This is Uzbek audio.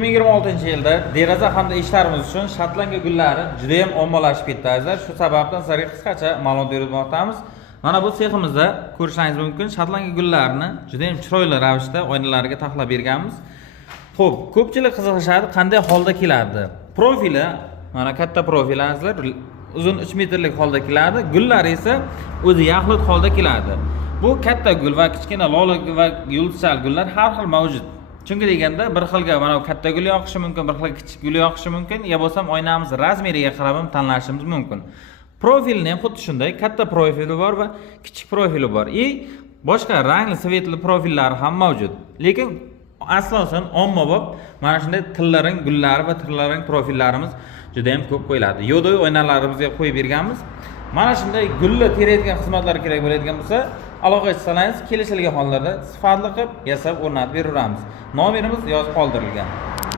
2026-yilda deraza hamda ishlarimiz uchun Shotlandiya gullari juda ham ommalashib ketdi azizlar. Shu sababdan sizlarga qisqacha ma'lumot berib o'tamiz. Mana bu seximizda ko'rishingiz mumkin, Shotlandiya gullarini juda ham chiroyli ravishda oynalariga taxlab berganmiz. Xo'p, ko'pchilik qiziqishadi, qanday holda keladi? Profili, mana katta profil azizlar, uzun 3 metrlik holda keladi. Gullari esa o'zi yaxlit holda keladi. Bu katta gul va kichkina lola va yulduzchal gullar har xil mavjud. Chunki deganda bir xilga mana katta gul yoqishi mumkin, bir xilga kichik gul yoqishi mumkin, ya bo'lsam oynamiz razmeriga qarab ham tanlashimiz mumkin. Profilni ham xuddi shunday, katta profili bor va kichik profili bor. Boshqa rangli, svetli profillari ham mavjud. Lekin asosan ommabop mana shunday tillarang gullari va tillarang profillarimiz juda ham ko'p qo'yiladi. Yo'doy oynalarimizga qo'yib berganmiz. Mana shunday gulli terayotgan xizmatlar kerak bo'ladigan bo'lsa, aloqa qilsangiz kelishilgan hollarda sifatli qilib yasab o'rnatib beraveramiz. Nomerimiz yozib qoldirilgan.